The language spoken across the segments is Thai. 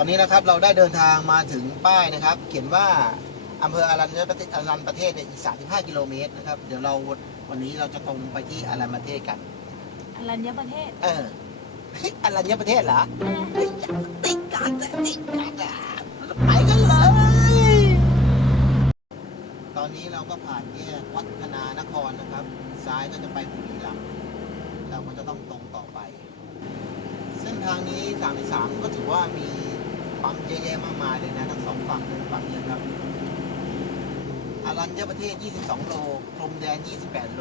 ตอนนี้นะครับเราได้เดินทางมาถึงป้ายนะครับ เขียนว่าอำเภออารัญญประเทศอารันประเทศเนี่ยอีก 35 กิโลเมตรนะครับ เดี๋ยวเราวันนี้เราจะตรงไปที่อารันประเทศกัน อรัญญประเทศ เออเฮ้ยอารัญญประเทศเหรอเฮ้ยติดกันติดกันอะไปกันเลย ตอนนี้เราก็ผ่านแยกวัฒนานครนะครับ ซ้ายก็จะไปบุรีรัมย์เราก็จะต้องตรงต่อไป เส้นทางนี้ 33 ก็ถือว่ามี ปั๊มเยอะแยะมากมายเลยนะทั้งสองฝั่งเลยปั๊มเยอะครับอารัญญประเทศ 22 โลพรมแดน 28 โล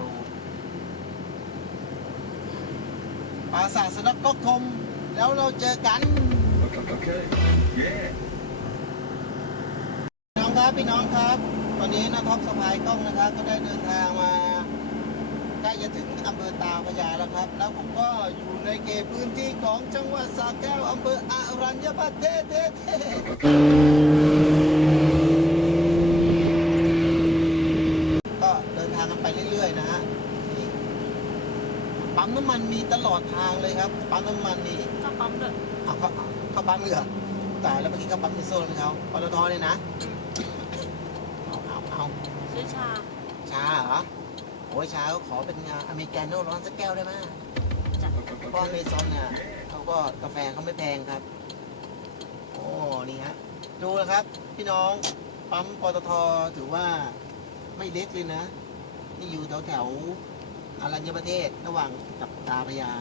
ปราสาทสะดอกก๊อกทมแล้วเราเจอกันน้องครับพี่น้องครับ วันนี้นะท็อปสะพายกล้องนะครับก็ได้เดินทางมา กล้จะถึงอำเภอตาพระยาแล้วครับ แล้วผมก็อยู่ในเขตพื้นที่ของจังหวัดสระแก้วอำเภออารัญญประเทศเทเทก็เดินทางกันไปเรื่อยๆนะฮะนี่ปั๊มน้ำมันมีตลอดทางเลยครับปั๊มน้ำมันนี่ก็ปั๊มเลยเอาเขาเขาปั๊มเหลือแต่แล้วเมื่อกี้เขาปั๊มมิโซ่เลยเขาปตทเนี่ยนะเอาเอาเอาซื้อชาชาเหรอ โอ้ยเชาเขาขอเป็นอเมริกาโน่ร้อนสักแก้วได้ไหมเพราะอเมซอนเนี่ยเขาก็กาแฟเขาไม่แพงครับ โอ้ นี่ฮะ ดูนะครับ พี่น้องปั๊มปตทถือว่าไม่เล็กเลยนะ นี่อยู่แถวแถวอารัญญประเทศระหว่างกับตาพยา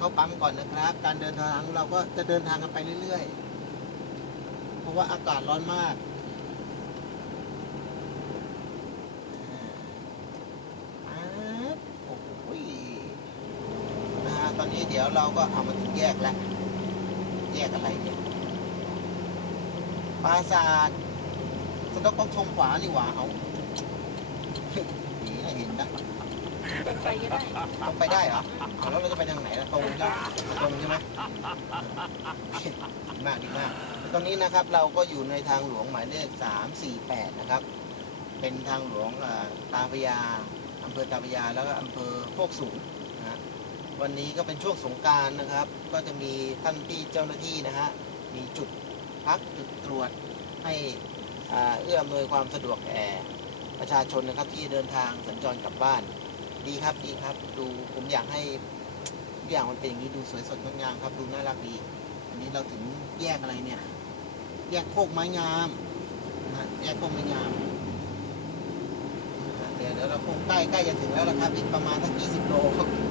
เข้าปั๊มก่อนนะครับ การเดินทางเราก็จะเดินทางกันไปเรื่อยๆ เพราะว่าอากาศร้อนมากอ่าปั๊บโอ้โหนะฮะต อนนี้เดี๋ยวเราก็เอามาถึงแยกแล้ว แยกอะไรเนี่ยปราสาทสะดอกต้องชมขวานี่หว่าเอานี่นะเห็นนะไปก็ได้ต้องไปได้เหรอแล้วเราจะไปทางไหนล่ะตรงใช่ไหมตรงใช่ไหมดีมากดีมากตอนนี้นะครับเราก็อยู่ในทางหลวงหมายเลข348 นะครับ เป็นทางหลวงตาพยาอำเภอตาพยาแล้วก็อำเภอโคกสูง วันนี้ก็เป็นช่วงสงการนะครับ ก็จะมีท่านที่เจ้าหน้าที่นะฮะ มีจุดพักจุดตรวจให้เอื้ออำนวยความสะดวกแก่ประชาชนนะครับที่เดินทางสัญจรกลับบ้าน ดีครับดีครับ ดูผมอยากให้ทุกอย่างมันเป็นอย่างนี้ดูสวยสดงดงามครับ ดูน่ารักดี อันนี้เราถึงแยกอะไรเนี่ย แยกโคกไม้งามนะแยกโคกไม้งามเดี๋ยวเราคงใกล้ใกล้จะถึงแล้วละครับอีกประมาณสัก20โลครับ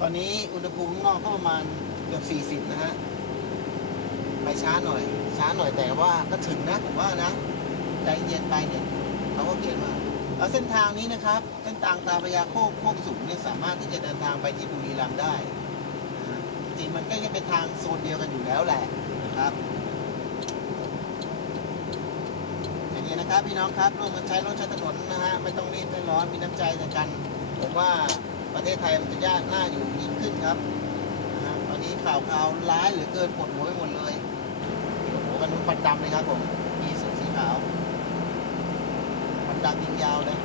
ตอนนี้อุณหภูมิข้างนอกก็ประมาณเกือบ40 นะฮะ ไปช้าหน่อย ช้าหน่อยแต่ว่าก็ถึงนะผมว่านะ ใจเย็นไปเนี่ยเขาก็เขียนมาแล้วเส้นทางนี้นะครับ เส้นทางตาพยาโคกโคกสูงเนี่ยสามารถที่จะเดินทางไปที่บุรีรัมย์ได้จริงมันก็จะเป็นทางโซนเดียวกันอยู่แล้วแหละนะครับอย่างนี้นะครับพี่น้องครับร่วมกันใช้รถใช้ถนนนะฮะไม่ต้องรีบไม่ร้อนมีน้ำใจต่อกันผมว่า ประเทศไทยมันจะยากน่าอยู่ยิ่งขึ้นครับนะฮะตอนนี้ข่าวข่าวร้ายเหลือเกินปวดหัวไปหมดเลยโอ้โหมันปันดำเลยครับผมมีสีสีขาวมันดังยิงยาวเลย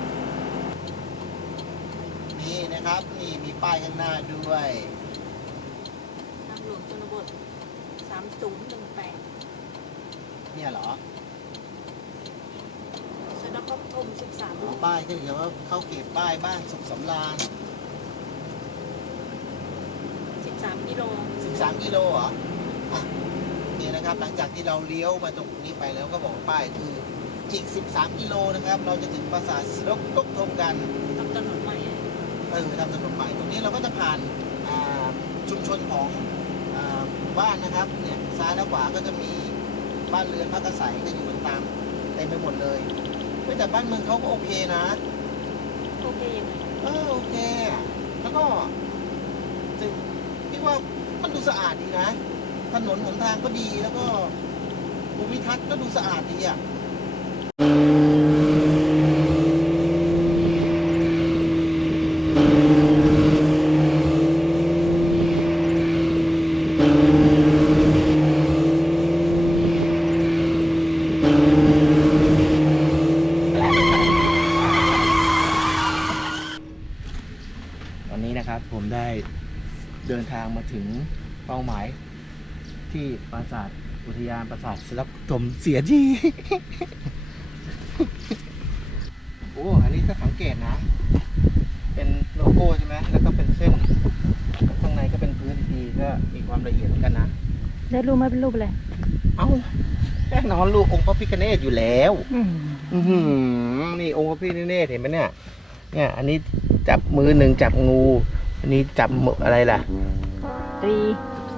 นี่นะครับนี่มีป้ายข้างหน้าด้วยทางหลวงชนบทสามศูนย์หนึ่งแปดเนี่ยเหรอสนครทมสิบสามอ๋อป้ายก็เขียนว่าเข้าเก็บป้ายบ้านสุขสำราญ สิบสามกิโล 13 กิโลเหรออะนี่นะครับหลังจากที่เราเลี้ยวมาตรงนี้ไปแล้วก็บอกป้ายคืออีก 13 กิโลนะครับ เราจะถึงปราสาทสรกตกทมกันทำถนนใหม่อะเออทำถนนใหม่ตรงนี้เราก็จะผ่านอ่าชุมชนของอ่าหมู่บ้านนะครับเนี่ยซ้ายและขวาก็จะมีบ้านเรือนพักอาศัยก็อยู่กันตามเต็มไปหมดเลยเฮ้ยแต่บ้านเมืองเขาก็โอเคนะ โอเคยังไงเออโอเคอะแล้วก็ถึงพี่ ว่ามันดูสะอาดดีนะ ถนนหนทางก็ดีแล้วก็ภูมิทัศน์ก็ดูสะอาดดีอะ ตอนนี้นะครับผมได้ เดินทางมาถึงเป้าหมาย ที่ปราสาทอุทยานปราสาทสลับตมเสียทีโอ้อันนี้ถ้าสังเกตนะ เป็นโลโก้ใช่ไหมแล้วก็เป็นเส้นข้างในก็เป็นพื้นทีก็มีความละเอียดเหมือนกันนะได้รูปไหมเป็นรูปอะไรเอ้าแน่นอนลูกองค์พระพิฆเนศอยู่แล้ว อืมอือหือนี่องค์พระพิฆเนศเห็นไหมเนี่ย เนี่ย อันนี้จับมือหนึ่งจับงู อันนี้จับมืออะไรล่ะตรี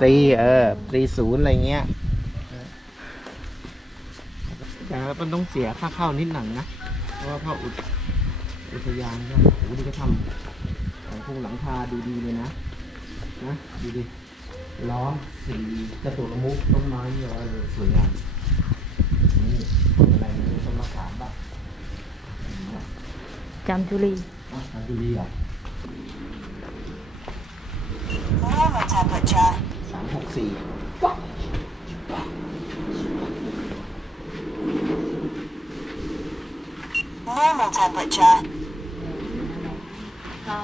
ตรีเออตรีศูนย์อะไรเงี้ยแต่มันต้องเสียค่าเข้านิดหนังนะ เพราะว่าเข้าอุทอุทยานก็โอ้โหนี่ก็ทำหลังคงหลังคาดูดีเลยนะ นะ ดูดิล้อมสีจตุรมุขต้นไม้เยอะเลยสวยงามนี่ต้นอะไรนี่ต้นมะขามป่ะจามจุรีอะทำดูดีเหรอ Normal temperature. สามหกสี่ Normal temperature. ก็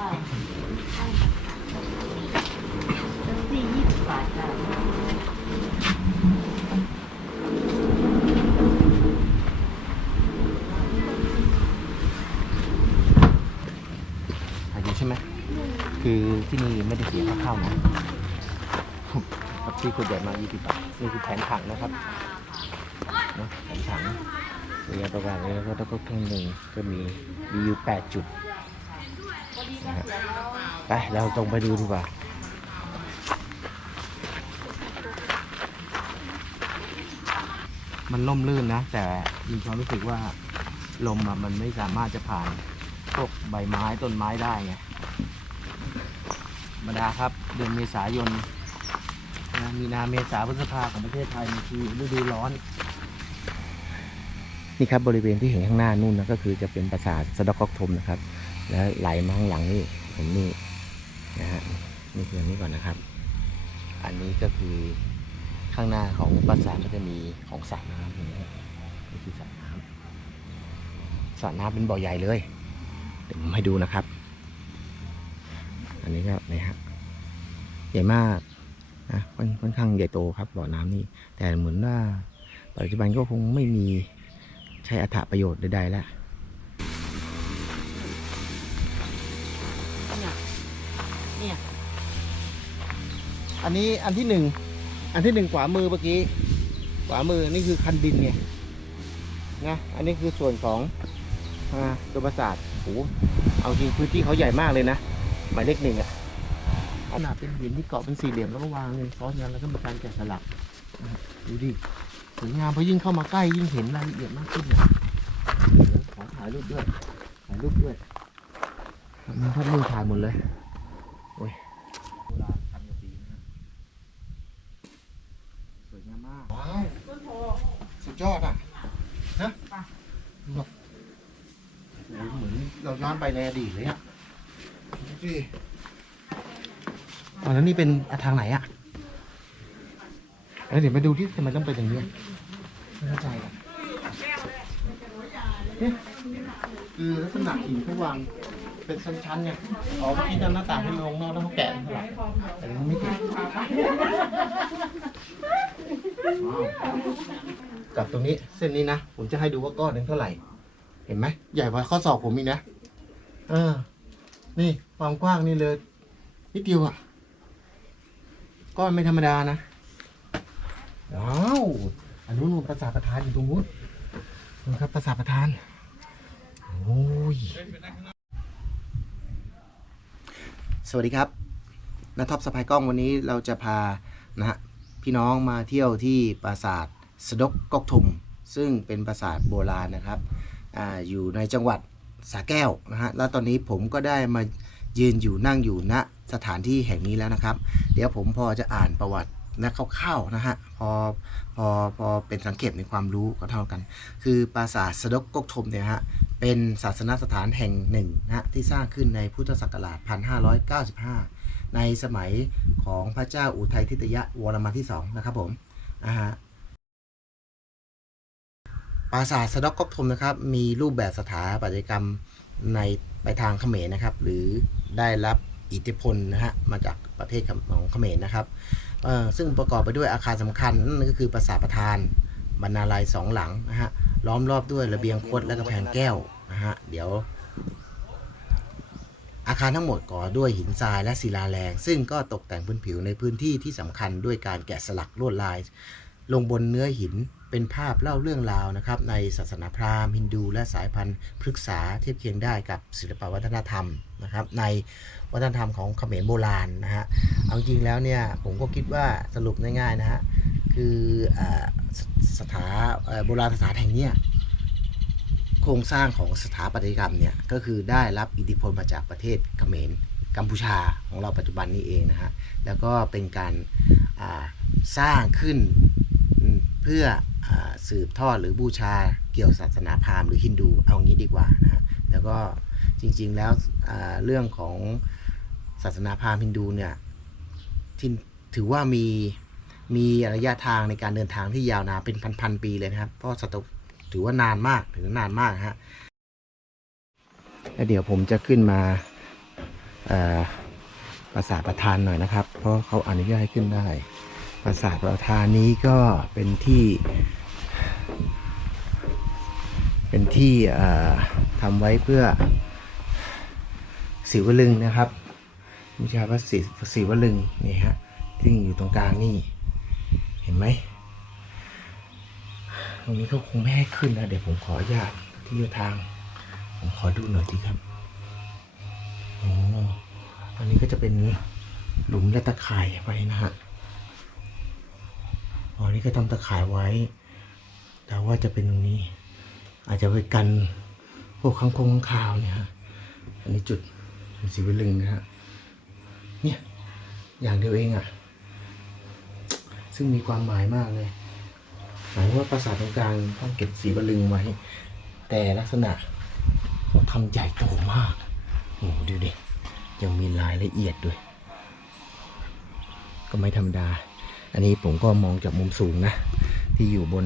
สี่ยี่สิบบาทจ้ะ คือที่นี่ไม่ได้เสียค่าเข้านะครับที่คุณเดินมา 20 บาท นี่คือแผนผังนะครับนะแผนผังระยะประมาณนี้แล้วก็ต้องทั้งหนึ่งก็มีมีอยู่ 8 จุดนะฮะไปเราตรงไปดูดีกว่ามันล่มลื่นนะ แต่มีความรู้สึกว่าลมมันไม่สามารถจะผ่านพวกใบไม้ต้นไม้ได้ไง ดาครับ เดือนเมษายนนะมีนาเมษาพฤษภาของประเทศไทยมันคือฤดูร้อน นี่ครับบริเวณที่เห็นข้างหน้านู่นนะก็คือจะเป็นปราสาทสะดอกกอกทมนะครับ แล้วไหลมาข้างหลังนี่ผมนี่นะฮะนี่คืออันนี้ก่อนนะครับ อันนี้ก็คือข้างหน้าของปราสาทก็จะมีของสระน้ำนี่คือสระน้ำสระน้ำเป็นบ่อใหญ่เลย เดี๋ยวผมให้ดูนะครับ อันนี้ก็นี่ฮะใหญ่มากนะค่อนค่อนข้างใหญ่โตครับบ่อน้ำนี่ แต่เหมือนว่าปัจจุบันก็คงไม่มีใช้อัฐประโยชน์ใดๆแล้วเนี่ยเนี่ยอันนี้อันที่หนึ่ง อันที่หนึ่งขวามือเมื่อกี้ ขวามือนี่คือคันดินไงนะ อันนี้คือส่วนของอ่าตัวปราสาทโอ้โหเอาจริงพื้นที่เขาใหญ่มากเลยนะ หมายเลขหนึ่งอะขนาดเป็นหินที่เกาะเป็นสี่เหลี่ยมแล้วก็วางเงินซ้อนกันแล้วก็มีการแกะสลักนะฮะดูดิสวยงามเพราะยิ่งเข้ามาใกล้ยิ่งเห็นรายละเอียดมากขึ้นนะเดี๋ยวขอถ่ายรูปด้วยถ่ายรูปด้วยมันภาพนิ่งถ่ายหมดเลยโอ้ยโบราณพันกว่าปีนะฮะสวยงามมากว้าวสุดยอดอะนะดูแบบโอ้โหเหมือนเราย้อนไปในอดีตเลยอะ ดูสิอ๋อแล้วนี่เป็นทางไหนอะเอ้ยเดี๋ยวมาดูที่ทำไมต้องเป็นอย่างนี้ไม่เข้าใจอะเนี่ยคือลักษณะหินเขาวางเป็นชั้นๆไงอ๋อเมื่อกี้ทำหน้าต่างให้ลงนอกแล้วเขาแกะสลักแต่มันไม่ติดกับตรงนี้เส้นนี้นะ ผมจะให้ดูว่าก้อนหนึ่งเท่าไหร่ เห็นไหม ใหญ่กว่าข้อศอกผมอีกนะ เออ นี่ความกว้างนี่เลยนิดเดียวอะก้อนไม่ธรรมดานะว้าวอันนู้นนู่นปราสาทประธานอยู่ตรงนู้นนะครับปราสาทประธานโอ้ยสวัสดีครับนาท็อปสปายกล้องวันนี้เราจะพานะฮะพี่น้องมาเที่ยวที่ปราสาทสะดกกอกทุม ซึ่งเป็นปราสาทโบราณนะครับอาอยู่ในจังหวัด สระแก้วนะฮะแล้วตอนนี้ผมก็ได้มายืนอยู่นั่งอยู่ณสถานที่แห่งนี้แล้วนะครับ เดี๋ยวผมพอจะอ่านประวัตินะคร่าวๆนะฮะพอพอพอเป็นสังเกตในความรู้ก็เท่ากัน คือปราสาทสดกกกทมเนี่ยฮะเป็นศาสนสถานแห่งหนึ่งนะฮะที่สร้างขึ้นในพุทธศักราช 1595 ในสมัยของพระเจ้าอุทัยทิตยวรมันที่สองนะครับผมอ่าฮะ ปราสาทสะดอกกอกทมนะครับ มีรูปแบบสถาปัตยกรรมในไปทางเขมรนะครับ หรือได้รับอิทธิพลนะฮะมาจากประเทศของเขมรนะครับซึ่งประกอบไปด้วยอาคารสำคัญนั่นก็คือปราสาทประธานบรรณาลัยสองหลังนะฮะล้อมรอบด้วยระเบียงคดและกำแพงแก้วนะฮะเดี๋ยว อาคารทั้งหมดก่อด้วยหินทรายและศิลาแรง ซึ่งก็ตกแต่งพื้นผิวในพื้นที่ที่สำคัญด้วยการแกะสลักลวดลาย ลงบนเนื้อหิน เป็นภาพเล่าเรื่องราวนะครับในศาสนาพราหมณ์ฮินดูและสายพันธุ์พฤกษาเทียบเคียงได้กับศิลปวัฒนธรรมนะครับในวัฒนธรรมของเขมรโบราณนะฮะเอาจริงแล้วเนี่ยผมก็คิดว่าสรุปง่ายๆนะฮะคืออสถาโบราณสถานแห่งเนี้ยโครงสร้างของสถาปัตยกรรมเนี่ยก็คือได้รับอิทธิพลมาจากประเทศเขมรกัมพูชาของเราปัจจุบันนี้เองนะฮะแล้วก็เป็นการสร้างขึ้น เพื่ออสืบทอดหรือบูชาเกี่ยวศาสนาพราหมณ์หรือฮินดูเอางี้ดีกว่านะฮะแล้วก็จริงๆแล้วเรื่องของศาสนาพราหมณ์ฮินดูเนี่ยที่ถือว่ามีมีระยะทางในการเดินทางที่ยาวนานเป็นพันๆปีเลยนะครับ เพราะศตวถือว่านานมากถือนานมากฮะแล้วเดี๋ยวผมจะขึ้นมาเอ่อปราสาประธานหน่อยนะครับ เพราะเขาอนุญาตให้ขึ้นได้ ปราสาทประธานนี้ก็เป็นที่ เป็นที่ทำไว้เพื่อศิวลึงนะครับวิชาพระศิศิวลึงนี่ฮะที่อยู่ตรงกลางนี่ เห็นไหมตรงนี้เขาคงไม่ให้ขึ้นนะเดี๋ยวผมขออนุญาตที่อยู่ทาง ผมขอดูหน่อยทีครับโอ้อันนี้ก็จะเป็นหลุมและตะข่ายไว้นะฮะ อ๋อนี่ก็ทำตะข่ายไว้ แต่ว่าจะเป็นตรงนี้ อาจจะไปกันพวกข้างคงข้างคาวเนี่ยฮะอันนี้จุดสีวิลึงนะฮะเนี่ยอย่างเดียวเองอะ่ะ ซึ่งมีความหมายมากเลยหมายว่าปราสาทตรงกลางต้องเก็บสีวลึงไว้ แต่ลักษณะเขาทำใหญ่โตมากโอ้โหดูดิยังมีรายละเอียดด้วย ก็ไม่ธรรมดา อันนี้ผมก็มองจากมุมสูงนะ ที่อยู่บน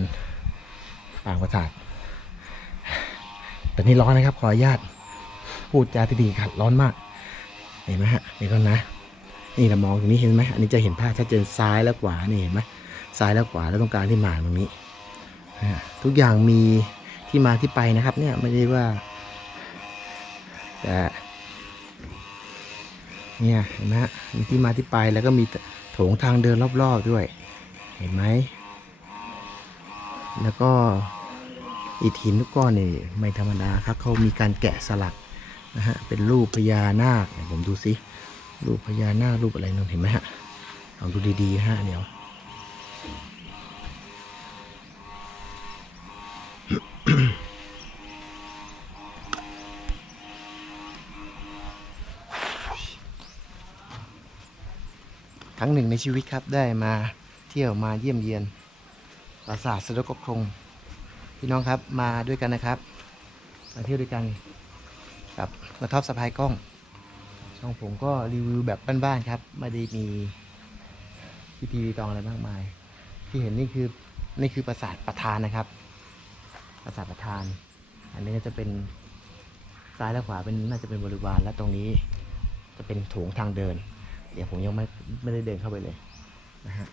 ปางปราสาทแต่นี่ร้อนนะครับ ขออนุญาตพูดจาที่ดีครับร้อนมาก เห็นไหมฮะนี่ก็นะ นี่เรามองตรงนี้เห็นไหมอันนี้จะเห็นภาพชัดเจนซ้ายและขวานี่เห็นไหมซ้ายและขวาแล้วตรงกลางที่หมาตรงนี้ทุกอย่างมีที่มาที่ไปนะครับ เนี่ยไม่ได้ว่าแต่เนี่ยเห็นไหมมีที่มาที่ไปแล้วก็มี ถงทางเดินรอบๆด้วย เห็นไหม แล้วก็อิฐหินทุกก้อนนี่ไม่ธรรมดาครับเขามีการแกะสลักนะฮะเป็นรูปพญานาคผมดูสิรูปพญานาครูปอะไรนั่นเห็นไหมฮะลองดูดีๆฮะเดี๋ยว รั้งหนึ่งในชีวิตครับได้มาเที่ยวมาเยี่ยมเยียนปราสาทสะดกคงพี่น้องครับมาด้วยกันนะครับ มาเที่ยวด้วยกันกับมาทอปสะพายกล้อง ช่องผมก็รีวิวแบบบ้านๆครับไม่ได้มีพิธีรีตองอะไรมากมาย ที่เห็นนี่คือนี่คือปราสาทประธานนะครับ ปราสาทประธาน อันนี้ก็จะเป็นซ้ายและขวาเป็นน่าจะเป็นบริวารและตรงนี้จะเป็นโถงทางเดิน เดี๋ยวผมยังไม่ไม่ได้เดินเข้าไปเลยนะฮะ